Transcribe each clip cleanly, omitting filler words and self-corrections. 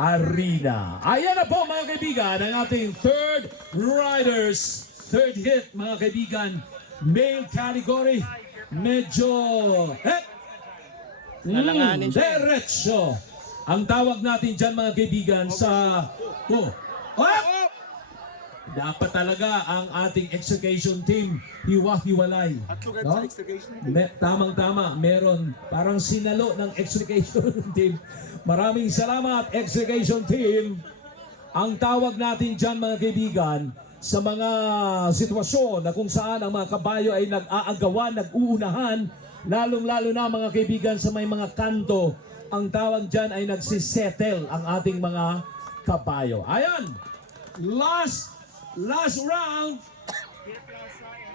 Arena. Ayan na po mga kaibigan ang ating third riders. Third hit mga kaibigan. Male category. Medyo Nalanganin siya. Derecho. Ang tawag natin dyan mga kaibigan sa dapat talaga ang ating extrication team hiwa-hiwalay. No? Tamang-tama, meron parang sinalo ng extrication team. Maraming salamat extrication team. Ang tawag natin dyan mga kaibigan sa mga sitwasyon na kung saan ang mga kabayo ay nag-aagawan, nag-uunahan, lalong-lalo na mga kaibigan sa may mga kanto, ang tawag dyan ay nagsisettle ang ating mga kabayo. Ayan, last round.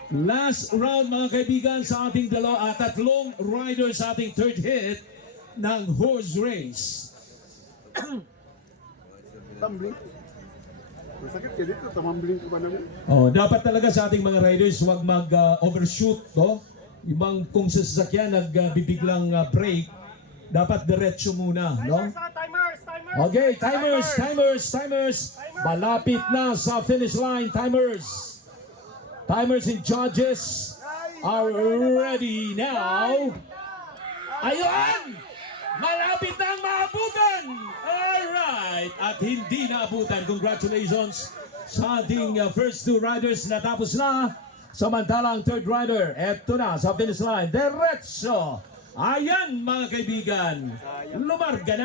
Last round mga kaibigan sa ating tatlong riders sa ating third hit ng horse race. Tumbling. Masakit ka dito, tumambling ko pa naman. Dapat talaga sa ating mga riders huwag mag-overshoot, no? Ibang kung sa sasakyan nagbibiglang break, dapat diretso muna, no? Okay, timers. Malapit na sa finish line, timers. Timers and judges are ready now. Ayun! Malapit na ang maabutan! Alright! At hindi naabutan. Congratulations sa ating first two riders. Natapos na. Samantalang third rider, eto na sa finish line. Diretso! Ayan mga kaibigan! Lumarga na.